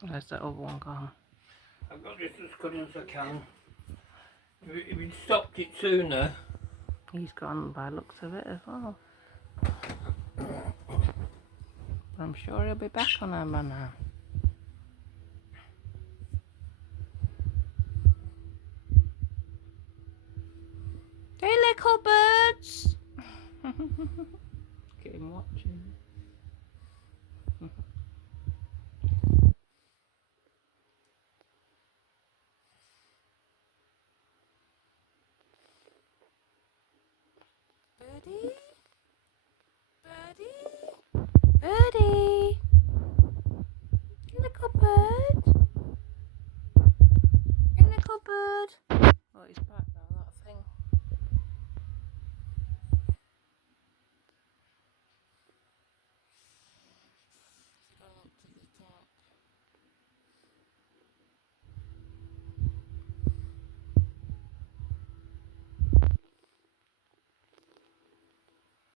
Where's that other one gone? I've got this as good as I can. If you'd stopped it sooner. He's gone by looks of it as well. But I'm sure he'll be back on her by now. Hey little birds! Get him watching.